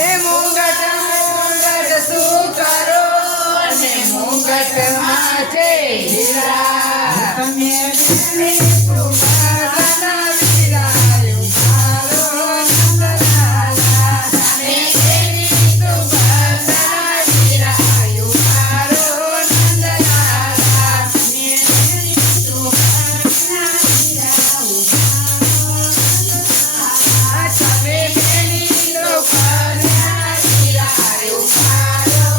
હે મુંગટ મુંગટ શું કરો ને મુંગટ માથે હીરા તમે બેની સુભાના વીરાયું મારો નંદલાલા તમે બેની સુભાના વીરાયું મારો નંદલાલા તમે બેની સુભાના વીરાયું તમે બેની સુભાના વીરાયું મારો નંદલાલા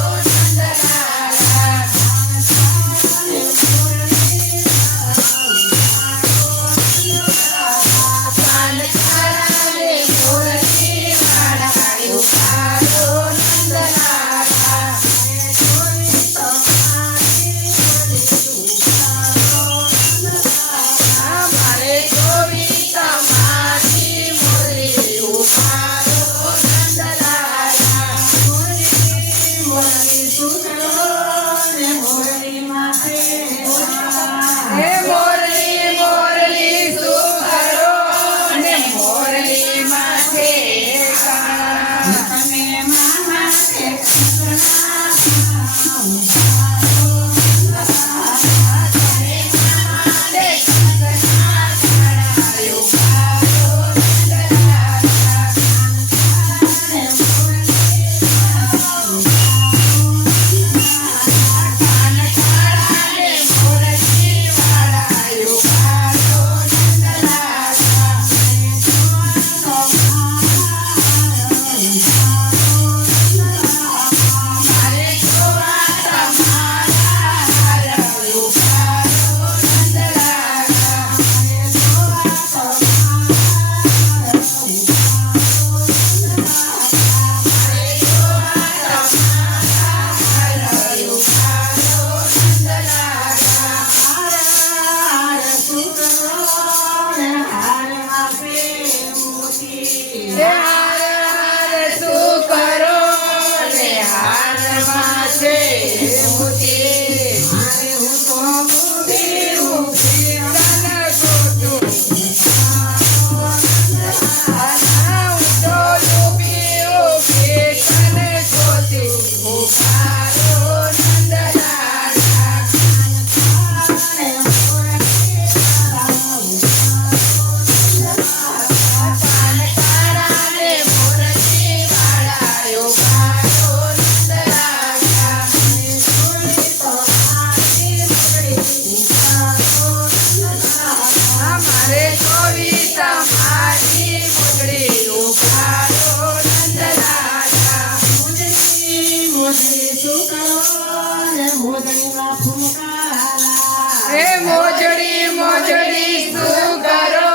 મોજડી મોજડી શું કરો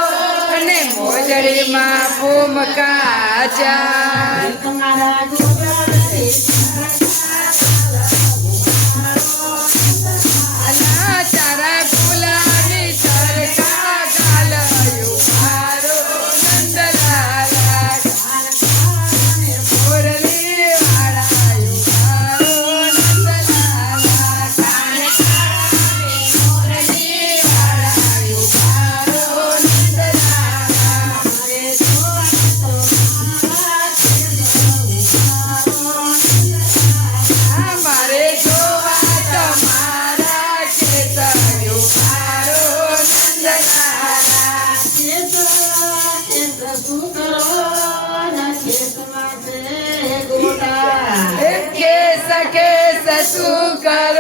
અને મોજડીમાં ફૂમકા ચા તમારા ચારા ગુલાબી સરકા ગાલયું મારો નંદલાલા મુરલી વાળાયું મારો નંદલાલા કેસ શું કરો